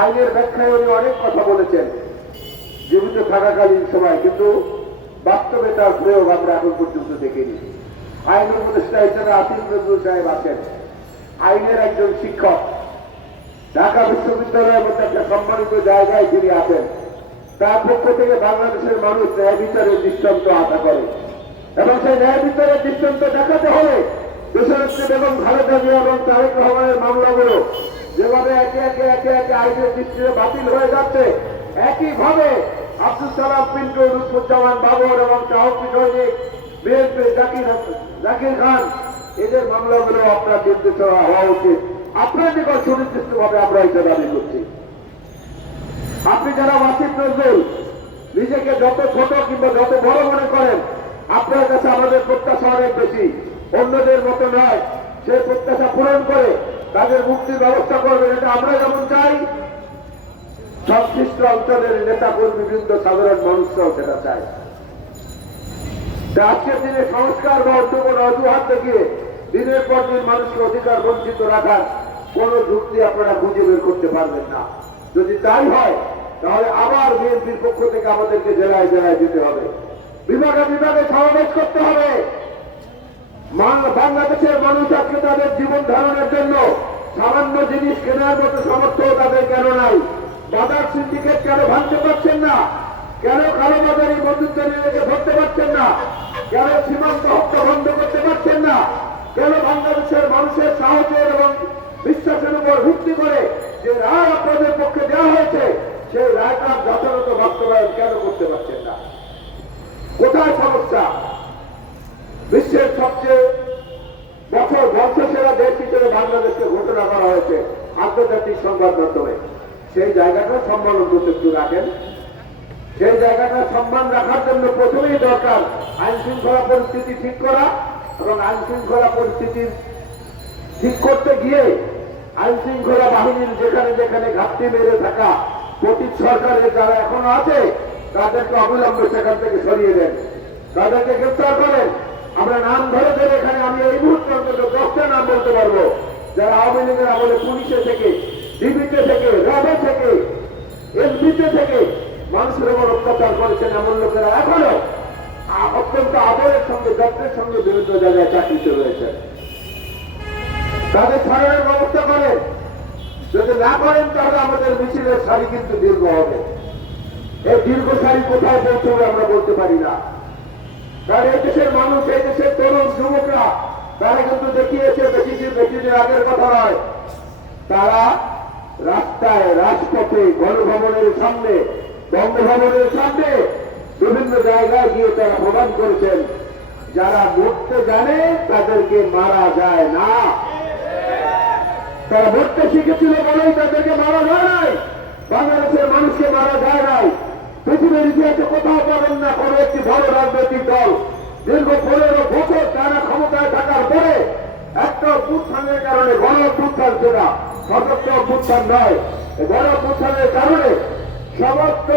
আইনের ব্যাখ্যায় উনি অনেক কথা বলেছেন জীবিত থাকাকালীন সময়, কিন্তু বাস্তবে তার প্রয়োগ আমরা এখন পর্যন্ত দেখিনি। আইন উপদেষ্টা হিসেবে আসিফ নজরুল সাহেব আছেন, আইনের একজন শিক্ষক, ঢাকা বিশ্ববিদ্যালয়ের মধ্যে একটা সম্মানিত জায়গায় তিনি আছেন। তার পক্ষ থেকে বাংলাদেশের মানুষ ন্যায় বিচারের দৃষ্টান্ত আশা করে, এবং সেই ন্যায় বিচারের দৃষ্টান্ত দেখাতে হলে দেশনেত্রী বেগম খালেদা জিয়া এবং তারেক রহমানের মামলাগুলো যেভাবে একে একে আইনের দৃষ্টিতে বাতিল হয়ে যাচ্ছে, একইভাবে আব্দুল সালাম পিন্টু, লুৎফুজ্জামান বাবর এবং সাহসী সৈনিক বিএনপি জাকির খান, এদের মামলাগুলো আপনার নির্দেশনা হওয়া উচিত। আপনার নিকট সুনির্দিষ্টভাবে আমরা এটা দাবি করছি। আপনি যারা আসিফ নজরুল নিজেকে যত ছোট কিংবা যত বড় মনে করেন, আপনার কাছে আমাদের প্রত্যাশা অনেক বেশি, অন্যদের মতো নয়। সেই প্রত্যাশা পূরণ করে তাদের মুক্তির ব্যবস্থা করবেন, এটা আমরা যেমন চাই, সংশ্লিষ্ট অঞ্চলের নেতা কর্মীবৃন্দ, সাধারণ মানুষরাও সেটা চায়। আজকের দিনে সংস্কার বা অন্য কোনো অজুহাত দেখিয়ে দিনের পর দিন মানুষকে অধিকার বঞ্চিত রাখার কোন যুক্তি আপনারা খুঁজে বের করতে পারবেন না। যদি তাই হয় তাহলে আবার বিএনপির পক্ষ থেকে আমাদেরকে জেলায় জেলায় যেতে হবে, বিভাগে বিভাগে সমাবেশ করতে হবে। বাংলাদেশের মানুষ আজকে তাদের জীবন ধারণের জন্য সামান্য জিনিস কেনার মতো সামর্থ্য তাদের কেন নাই? বাজার সিন্ডিকেট কেন ভাঙতে পারছেন না? কেন কালোবাজারি মজুদারিকে ধরতে পারছেন না? কেন সীমান্ত হত্যা বন্ধ করতে পারছেন না? কেন বাংলাদেশের মানুষের সাহসের এবং বিশ্বাসের উপর ভিত্তি করে যে রায় আপনাদের পক্ষে দেওয়া হয়েছে, সেই রায়টার যথাযথ বাস্তবায়ন কেন করতে পারছেন না? কোথায় সমস্যা? বিশ্বের সবচেয়ে বর্ষসেরা দেশ হিসেবে বাংলাদেশকে ঘোষণা করা হয়েছে আন্তর্জাতিক সংবাদ মাধ্যমে। সেই জায়গাটা সম্মান অন্তত একটু রাখেন। সেই জায়গাটা সম্মান রাখার জন্য প্রথমেই দরকার আইন শৃঙ্খলা পরিস্থিতি ঠিক করা, এবং আইন শৃঙ্খলা পরিস্থিতি ঠিক করতে গিয়ে আইন শৃঙ্খলা বাহিনীর যেখানে যেখানে ঘাটতি মেরে থাকা পতিত সরকারের যারা এখনো আছে, তাদেরকে অবিলম্বে সেখান থেকে সরিয়ে দেন, তাদেরকে গ্রেপ্তার করেন। আমরা নাম ধরে ধরে এখানে আমি এই মুহূর্তে অন্তত 10টা নাম বলতে পারবো, যারা আওয়ামী লীগের আমলে পুলিশে থেকে, ডিবিতে থেকে, র্যাবে থেকে, এসবিতে থেকে মানুষের উপর অত্যাচার করেছেন। এমন লোকেরা এখনো অত্যন্ত আদরের সঙ্গে, যত্নের সঙ্গে বিভিন্ন জায়গায় চাকরিতে রয়েছেন। তাদের ছাড়ানোর ব্যবস্থা করেন। যদি না করেন তাহলে আমাদের মিছিলের সারি কিন্তু দীর্ঘ হবে। এই দীর্ঘ সারি কোথায় পৌঁছবে আমরা বলতে পারি না। কারণ এই দেশের মানুষ, এই দেশের তরুণ যুবকরা, তারা কিন্তু দেখিয়েছে, বেশি দিন আগের কথা নয়, তারা রাস্তায়, রাজপথে, গণভবনের সামনে, বঙ্গভবনের সামনে বিভিন্ন জায়গায় গিয়ে তারা প্রদান করেছেন, যারা মরতে জানে তাদেরকে মারা যায় না। তারা মরতে শিখেছিল বলেই তাদেরকে মারা যায় নাই। বাংলাদেশের মানুষকে মারা যায় নাই। পৃথিবীর ইতিহাসে কোথাও পাবেন না কোন একটি বড় রাজনৈতিক দল দীর্ঘ 15 বছর তারা ক্ষমতায় থাকার পরে একটা অভ্যুত্থানের কারণে, গণ অভ্যুত্থান, সেটা সশস্ত্র অভ্যুত্থান নয়, গণ অভ্যুত্থানের কারণে সমস্ত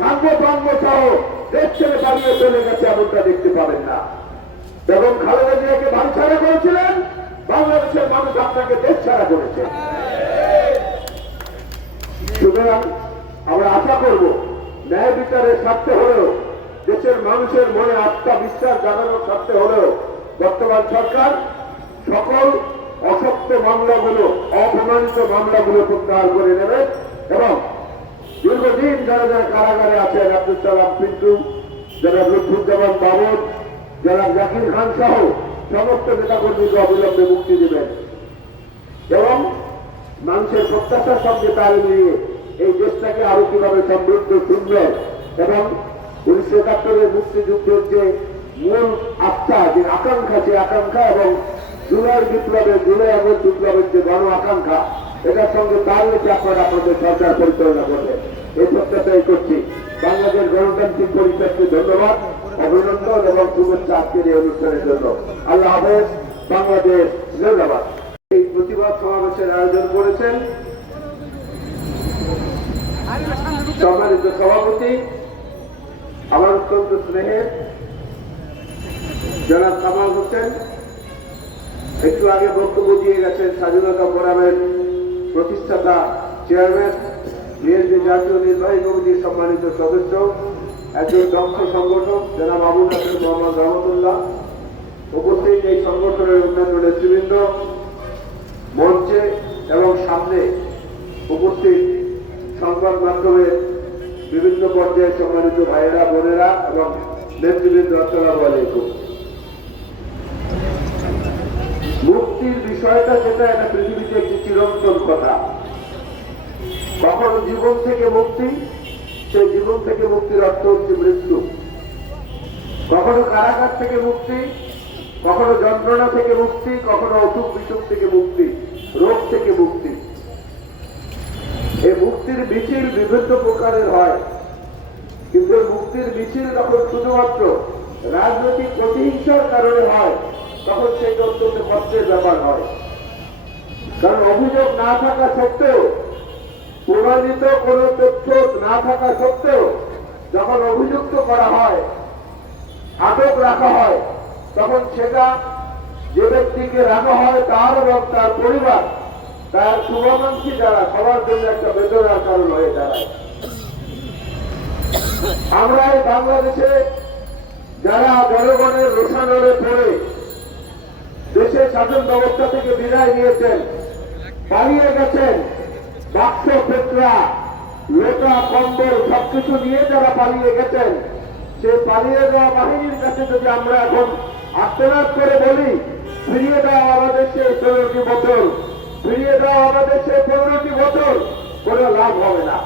সাংগঠন্য সহ দেশ ছেড়ে পালিয়ে চলে গেছে, এমনটা দেখতে পাবেন না। এবং খালেদা জিয়াকে বাড়ি ছাড়া করেছিলেন, বাংলাদেশের মানুষ আপনাকে দেশ ছাড়া করেছে। সুতরাং আমরা আশা করব ন্যায় বিচারের স্বার্থে হলেও, দেশের মানুষের মনে আস্থা বিশ্বাস জাগানোর স্বার্থে হলেও বর্তমান সরকার সকল অসত্য মামলাগুলো, অপ্রমাণিত মামলাগুলো প্রত্যাহার করে নেবে, এবং দীর্ঘদিন যারা যারা কারাগারে আছেন, আব্দুল সালাম পিন্টু, যারা লুৎফুজ্জামান বাবর, যারা জাকির খান সহ সমস্ত নেতাকর্মীকে অবিলম্বে মুক্তি দেবেন, এবং মানুষের প্রত্যাশার সঙ্গে তাল মিলিয়ে এই দেশটাকে আরো কিভাবে সমৃদ্ধ, সুন্দর, এবং 1971 মুক্তিযুদ্ধের যে মূল আস্থা, যে আকাঙ্ক্ষা, সে আকাঙ্ক্ষা, এবং জুলাই বিপ্লবের, জুলাই আগস্ট বিপ্লবের যে গণ আকাঙ্ক্ষা, এটার সঙ্গে তাল রেখে আপনারা আপনাদের সরকার পরিচালনা করবেন, এই প্রত্যাশাই করছি। বাংলাদেশ গণতান্ত্রিক পরিষদকে ধন্যবাদ, অভিনন্দন এবং শুভেচ্ছা আজকের এই অনুষ্ঠানের জন্য। আল্লাহ হাফেজ। বাংলাদেশ জিন্দাবাদ। এই প্রতিবাদ সমাবেশের আয়োজন করেছেন সম্মানিত সভাপতি, আমার অত্যন্ত স্নেহের জনাব কামাল হোসেন, একটু আগে বক্তব্য দিয়ে গেছেন স্বাধীনতা ফোরামের প্রতিষ্ঠাতা চেয়ারম্যান, বিএনপি জাতীয় নির্বাহী কমিটির সম্মানিত সদস্য, একজন দক্ষ সংগঠক জনাব আবু নাসের মোহাম্মদ রহমতুল্লাহ, উপস্থিত এই সংগঠনের অন্যান্য নেতৃবৃন্দ, মঞ্চে এবং সামনে উপস্থিত সংবাদ মাধ্যমের বিভিন্ন পর্যায়ে সম্মানিত ভাইয়েরা, বোনেরা এবং নেতৃবৃন্দ, আসসালামু আলাইকুম। মুক্তির বিষয়টা যেটা, এটা পৃথিবীতে একটি চিরন্তন কথা। কখনো জীবন থেকে মুক্তি, সেই জীবন থেকে মুক্তির অর্থ হচ্ছে মৃত্যু। কখনো কারাগার থেকে মুক্তি, কখনো যন্ত্রণা থেকে মুক্তি, কখনো অসুখ বিসুখ থেকে মুক্তি, রোগ থেকে মুক্তি। এই মুক্তির মিছিল বিভিন্ন প্রকারের হয়, কিন্তু মুক্তির মিছিল যখন শুধুমাত্র রাজনৈতিক প্রতিহিংসার কারণে হয়, তখন সেই অত্যন্ত কষ্টের ব্যাপার হয়। কারণ অভিযোগ না থাকা সত্ত্বেও, প্রমাণিত কোন তথ্য না থাকা সত্ত্বেও যখন অভিযুক্ত করা হয়, আটক রাখা হয়, তখন সেটা যে ব্যক্তিকে রাখা হয় তার এবং তার পরিবার, তার শুভাকাঙ্ক্ষী যারা, সবার জন্য একটা বেদনার কারণ হয়ে দাঁড়ায়। আমরা এই বাংলাদেশে যারা জনগণের রোষানলে পড়ে দেশের শাসন ব্যবস্থা থেকে বিদায় নিয়েছেন, পালিয়ে গেছেন, বাক্স পেটরা, লোটা, কম্বল সবকিছু নিয়ে যারা পালিয়ে গেছেন, সে পালিয়ে যাওয়া বাহিনীর কাছে যদি আমরা এখন আত্মনাদ করে বলি ফিরিয়ে দাও আমাদের সেই ১৫টি বছর, ফিরিয়ে দাও আমাদের সেই ১৫টি বছর, কোনো লাভ হবে না।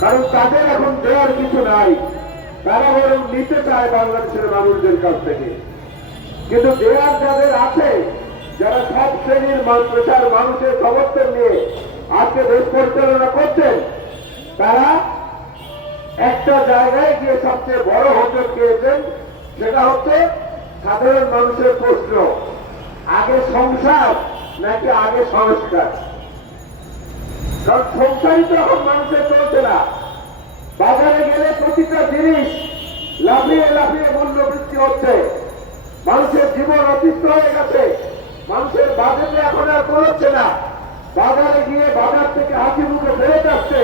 কারণ তাদের এখন দেওয়ার কিছু নাই, তারা বরং নিতে চায় বাংলাদেশের মানুষদের কাছ থেকে। কিন্তু দেওয়ার যাদের আছে, যারা সব শ্রেণীর পেশার মানুষের সমর্থন নিয়ে আজকে দেশ পরিচালনা করছেন, তারা একটা জায়গায় গিয়ে সবচেয়ে বড় হোঁচট খেয়েছেন। সেটা হচ্ছে সাধারণ মানুষের প্রশ্ন, আগে সংসার নাকি আগে সংস্কার? কারণ সংসারই তো এখন মানুষের চলছে না। বাজারে গেলে প্রতিটা জিনিস লাফিয়ে লাফিয়ে মূল্য বৃদ্ধি হচ্ছে, মানুষের জীবন অতিষ্ঠ হয়ে গেছে, মানুষের বাজেটে এখন আর পড়ছে না। বাজারে গিয়ে বাজার থেকে হাসি মুখে ফেরত আসছে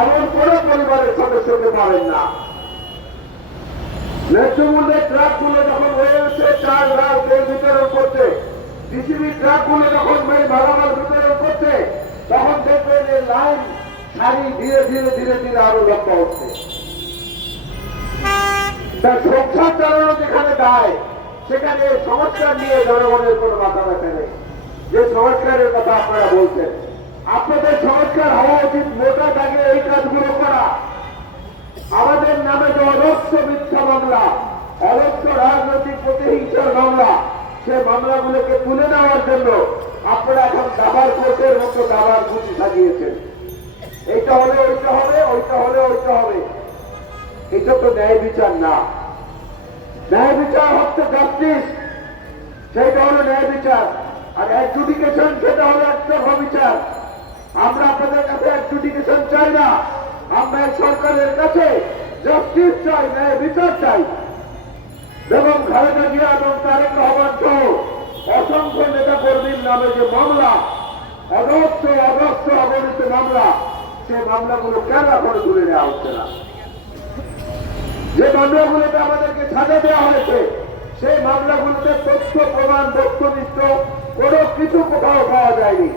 এমন কোন পরিবারের সদস্যকে পাবেন না। ন্যায্য মূল্যের ট্রাকগুলো যখন হয়ে যাচ্ছে চাল, ডাল, তেল বিতরণ করছে, বিসিবি ট্রাকগুলো যখন মালামাল বিতরণ করছে, তখন দেখবেন এই লাইন সারি ধীরে ধীরে ধীরে ধীরে আরো লম্বা হচ্ছে। তার সংসার চালানো যেখানে দায়, সেখানে সংস্কার নিয়ে জনগণের কোনো মাথা ব্যথা নেই। যে সংস্কারের কথা আপনারা বলছেন, আপনাদের সংস্কার হওয়া উচিত মোটা দাগে এই কাজগুলো করা। আমাদের নামে যে অজস্র মিথ্যা মামলা, অজস্র রাজনৈতিক প্রতিহিংসার মামলা, সে মামলাগুলোকে তুলে নেওয়ার জন্য আপনারা এখন দাবার কোর্টের মতো দাবার খুঁটি সাজিয়েছেন। এইটা হলে ওইটা হবে, ওইটা হলে ওইটা হবে। এটা তো ন্যায় বিচার না। ন্যায় বিচার হচ্ছে জাস্টিস, সেইটা হলো ন্যায় বিচার। আর অ্যাডজুডিকেশন সেটা হলো একতরফা বিচার। আমরা আপনাদের কাছে অ্যাডজুডিকেশন চাই না, আমরা সরকারের কাছে জাস্টিস চাই, ন্যায় বিচার চাই। এবং খালেদা জিয়া এবং তারেক রহমান সহ অসংখ্য নেতা কর্মীর নামে যে মামলা, অজস্র অজস্র অগণিত মামলা, সেই মামলাগুলো কেন এখনো তুলে নেওয়া হচ্ছে না? যে মামলাগুলোতে আমাদেরকে সাজা দেওয়া হয়েছে, সেই মামলাগুলোতে তথ্য প্রমাণ বস্তুনিষ্ঠ কোনো কিছু কোথাও পাওয়া যায়নি।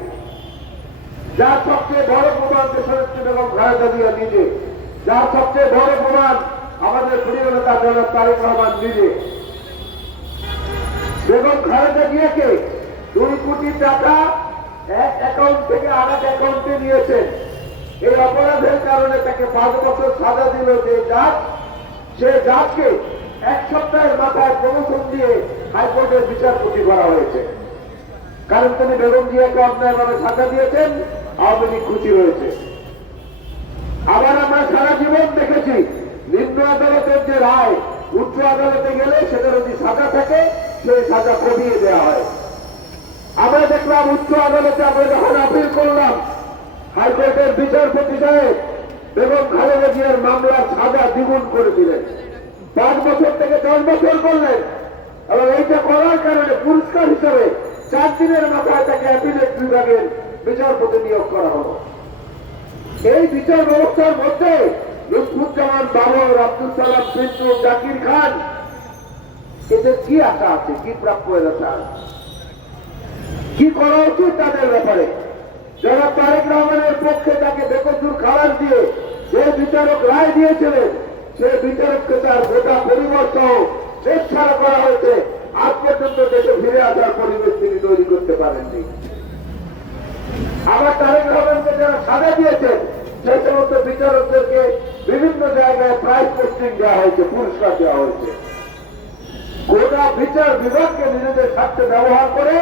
যার সবচেয়ে বড় প্রমাণ দেশনেত্রী বেগম খালেদা জিয়া নিজে, যার সবচেয়ে বড় প্রমাণ আমাদের প্রিয় নেতা জনাব তারেক রহমান নিজে। বেগম খালেদা জিয়াকে 2 কোটি টাকা এক অ্যাকাউন্ট থেকে আরেক অ্যাকাউন্টে নিয়েছেন। এই অপরাধের কারণে তাকে 5 বছর সাজা দিল যে জাজ, সে জাজকে 1 সপ্তাহের মাথায় প্রমোশন দিয়ে হাইকোর্টের বিচারপতি করা হয়েছে। কারণ তিনি বেগম জিয়াকে অন্যায়ভাবে সাজা দিয়েছেন, আওয়ামী লীগ খুশি রয়েছে। আবার আমরা সারা জীবন দেখেছি নিম্ন আদালতের যে রায়, উচ্চ আদালতে গেলে সেটা যদি সাজা থাকে, সেই সাজা কমিয়ে দেওয়া হয়। আমরা দেখলাম উচ্চ আদালতে আমরা যখন আপিল করলাম, হাইকোর্টের বিচারপতি সাহেব বেগম খালেদা জিয়ার মামলার সাজা দ্বিগুণ করে দিলেন, 5 বছর থেকে 10 বছর করলেন। এবং এইটা করার কারণে পুরস্কার হিসাবে 4 দিনের মাথায় তাকে অ্যাপিলেট বিভাগের বিচারপতি নিয়োগ করা হলো। এই বিচার ব্যবস্থার মধ্যে লুৎফুজ্জামান বাবর, আব্দুল সালাম পিন্টু, জাকির খান, এদের কি আশা আছে, কি প্রাপ্য এলাকা, কি করা উচিত তাদের ব্যাপারে? যারা তারেক রহমানের পক্ষে তাকে বেকসুর খালাস দিয়ে যে বিচারক রায় দিয়েছিলেন, সে বিচারককে তার গোটা পরিবার সহ দেশ ছাড়া করা হয়েছে। আজ পর্যন্ত দেশে ফিরে আসার পরিবেশ তিনি তৈরি করতে পারেননি। আবার তারেক রহমানকে যারা সাজা দিয়েছেন, সেই সমস্ত বিচারকদেরকে বিভিন্ন জায়গায় প্রাইজ পোস্টিং দেওয়া হয়েছে, পুরস্কার দেওয়া হয়েছে। গোটা বিচার বিভাগকে নিজেদের স্বার্থে ব্যবহার করে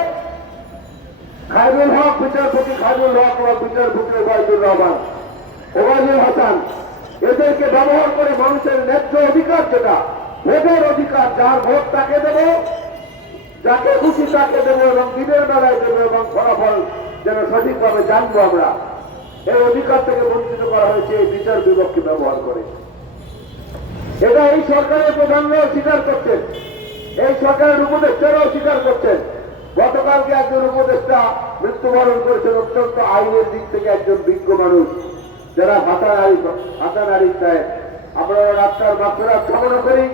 খায়রুল হক, বিচারপতি খায়রুল হক এবং বিচারপতি ওবায়দুর রহমান, ওবায়দুল হাসান, এদেরকে ব্যবহার করে মানুষের ন্যায্য অধিকার, যেটা ভোটের অধিকার, যার ভোট তাকে দেব, যাকে খুশি তাকে দেবো এবং দিনের বেলায় দেবো এবং ফলাফল যেন সঠিকভাবে জানবো আমরা, এই অধিকার থেকে বঞ্চিত করা হয়েছে এই বিচার বিভাগকে ব্যবহার করে। এটা এই সরকারের প্রধানরাও স্বীকার করছেন, এই সরকারের উপদেষ্টারাও স্বীকার করছেন। গতকালকে একজন উপদেষ্টা মৃত্যুবরণ করেছেন, অত্যন্ত আইনের দিক থেকে একজন বিজ্ঞ মানুষ, যারা হাসান আরিফ সাহেব। আমরা রাস্তার মাত্রা কামনা করি।